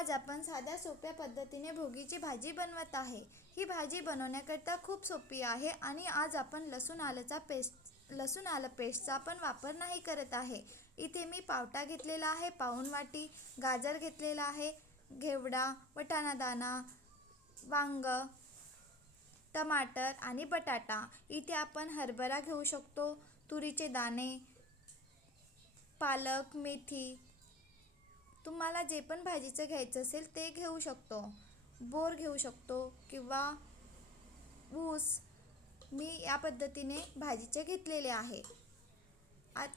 आज आपण साध्या सोप्या पद्धतीने भोगीची भाजी बनवत आहे। ही भाजी बनवण्याकरता खूप सोपी आहे आणि आज आपण लसूण आलं पेस्टचा पण वापर नाही करत आहे। इथे मी पावटा घेतलेला आहे, पाऊण वाटी गाजर घेतलेला आहे, घेवडा, वाटाणा दाणा, वांग, टमाटर आणि बटाटा। इथे आपण हरभरा घेऊ शकतो, तुरीचे दाणे, पालक, मेथी, तुम्हाला जे पण भाजीचं घ्यायचं असेल ते घेऊ शकतो। बोर घेऊ शकतो किंवा ऊस। मी या पद्धतीने भाजीचे घेतलेले आहे।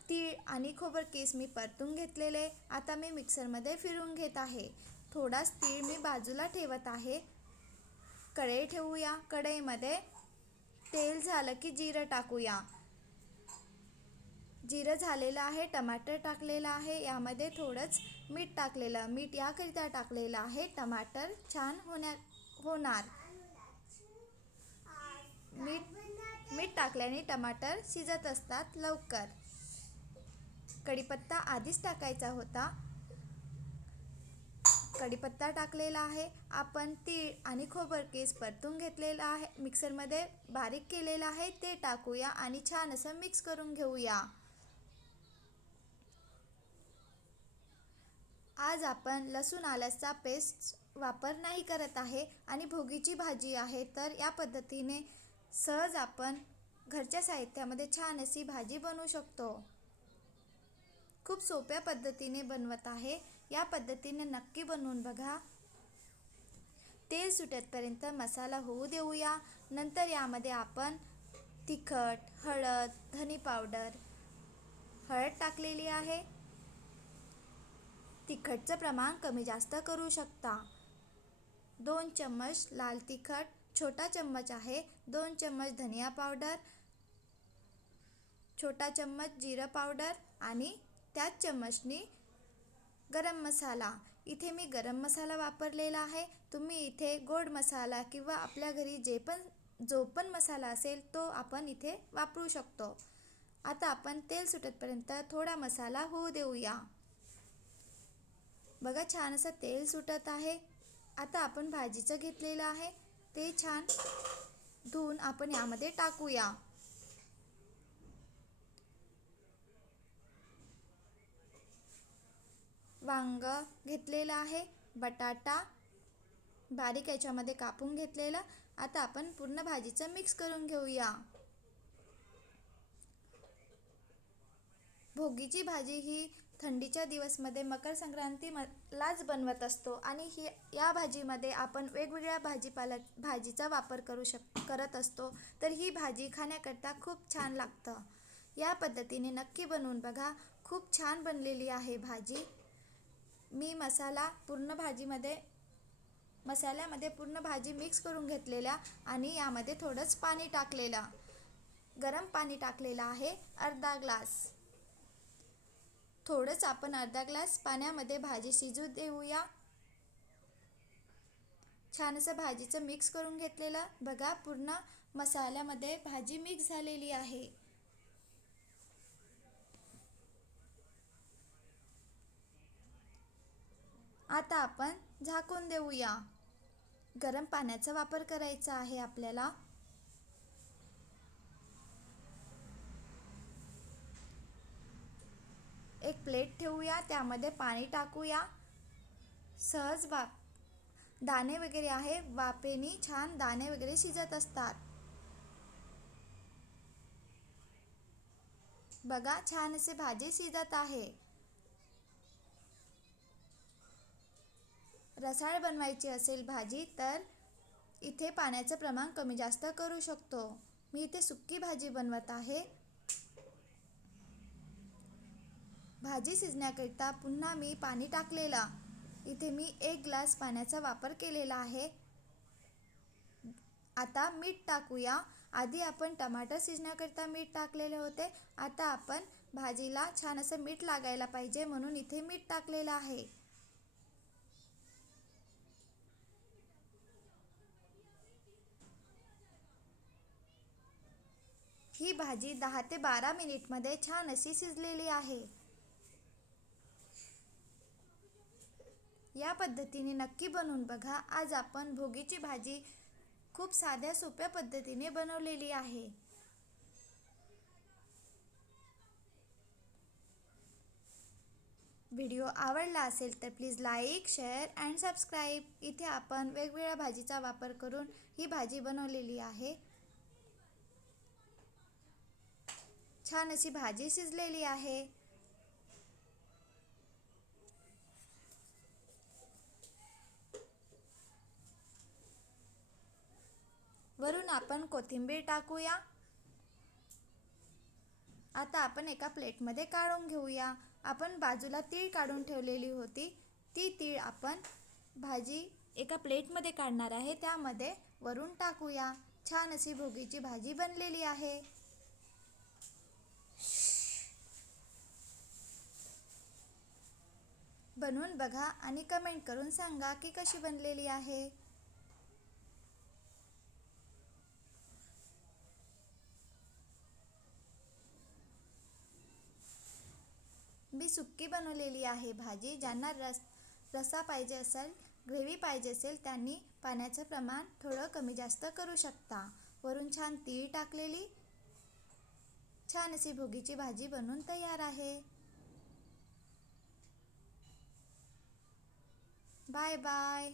तीळ आणि खोबरकीस मी परतून घेतलेले। आता मी मिक्सरमध्ये फिरून घेत आहे। थोडाच तीळ मी बाजूला ठेवत आहे। कढई ठेवूया। कढईमध्ये तेल झालं की जिरं टाकूया। जिरं झालेलं आहे, टमाटर टाकलेलं आहे, यामध्ये थोडंच मीठ टाकलेलं। मीठ याकरिता टाकलेलं आहे टमाटर छान होणार। मीठ टाकल्याने टमाटर शिजत असतात लवकर। कढीपत्ता आधीच टाकायचा होता। कढीपत्ता टाकलेला आहे। आपण तीळ आणि खोबरकीस परतून घेतलेला आहे, मिक्सरमध्ये बारीक केलेला आहे, ते टाकूया आणि छान असं मिक्स करून घेऊया। आज आपण लसूण आल्याचा पेस्ट वापर नाही करत आहे आणि भोगीची भाजी आहे, तर या पद्धतीने सहज आपण घरच्या साहित्यामध्ये छान अशी भाजी बनवू शकतो। खूप सोप्या पद्धतीने बनवत आहे। या पद्धतीने नक्की बनवून बघा। तेल सुटेपर्यंत मसाला होऊ देऊया। नंतर यामध्ये आपण तिखट, हळद, धनी पावडर, हळद टाकलेली आहे। तिखटचं प्रमाण कमी जास्त करू शकता। 2 चम्मच लाल तिखट, छोटा चम्मच आहे, 2 चम्मच धनिया पावडर, छोटा चम्मच जिरा पावडर आणि त्याच चम्मचनी गरम मसाला। इथे मी गरम मसाला वापरलेला आहे। तुम्ही इथे गोड मसाला किंवा आपल्या घरी जो पण मसाला असेल तो आपण इथे वापरू शकतो। आता आपण तेल सुटेपर्यंत थोडा मसाला होऊ देऊया। बघा छान असं तेल सुटत आहे। आता आपण भाजीचं घेतलेलं आहे ते छान धुवून आपण यामध्ये टाकूया। वांग घेतलेलं आहे, बटाटा बारीक याच्यामध्ये कापून घेतलेला। आता आपण पूर्ण भाजीचं मिक्स करून घेऊया। भोगीची भाजी ही थंडीच्या दिवसमध्ये मकर संक्रांतीलाच बनवत असतो आणि या भाजीमध्ये आपण वेगवेगळ्या भाजीचा वापर करत असतो, तर ही भाजी खाण्याकरता खूप छान लागतं। या पद्धतीने नक्की बनवून बघा। खूप छान बनलेली आहे भाजी। मी मसाल्यामध्ये पूर्ण भाजी मिक्स करून घेतलेल्या आणि यामध्ये थोडंच पाणी टाकलेलं, गरम पाणी टाकलेलं आहे अर्धा ग्लास। थोडंच आपण अर्धा ग्लास पाण्यामध्ये भाजी शिजू देऊया। छान असं भाजीचं मिक्स करून घेतलेलं। बघा पूर्ण मसाल्यामध्ये भाजी मिक्स झालेली आहे। आता आपण झाकून देऊया। गरम पाण्याचा वापर करायचा आहे आपल्याला। एक प्लेट ठेवूया, त्यामध्ये पाणी टाकूया। सहज दाणे वगैरे आहे, वाफेने छान दाणे वगैरे शिजत असतात। बघा छान असे भाजी शिजत आहे। रसाळ बनवायची असेल भाजी तर इथे पाण्याचं प्रमाण कमी जास्त करू शकतो। मी इथे सुक्की भाजी बनवत आहे। भाजी शिजण्याकरिता पुन्हा मी पाणी टाकलेला। इथे मी 1 ग्लास पाण्याचा वापर केलेला आहे। आता मीठ टाकूया। आधी आपण टमाटर शिजण्याकरिता मीठ टाकलेले होते। आता आपण भाजीला छान असं मीठ लागायला पाहिजे म्हणून इथे मीठ टाकलेलं आहे। ही भाजी 10 ते 12 मिनिटमध्ये छान अशी शिजलेली आहे। या पद्धतीने नक्की बनवून बघा. आज आपण भोगीची भाजी खूप साध्या सोप्या पद्धतीने बनवलेली आहे. व्हिडिओ आवडला असेल तर please like, share and subscribe. इथे आपण वेगवेगळ्या भाजीचा वापर करून ही भाजी बनवलेली आहे. छान अशी भाजी शिजलेली आहे. वरून आपण कोथिंबीर टाकूया. आता आपण एका प्लेटमध्ये काढून घेऊया. आपण बाजूला तीळ काढून ठेवलेली होती, ती तीळ आपण भाजी एका प्लेटमध्ये काढणार आहे, त्यामध्ये वरून टाकूया. छान अशी भोगीची भाजी बनलेली आहे. बनवून बघा आणि कमेंट करून सांगा की कशी बनलेली आहे. मी सुक्की बनवलेली आहे भाजी. ज्यांना रस्सा पाहिजे असेल, ग्रेव्ही पाहिजे असेल, त्यांनी पाण्याचं प्रमाण थोडं कमी जास्त करू शकता. वरून छान तीळ टाकलेली छान अशी भोगीची भाजी बनवून तयार आहे. Bye bye.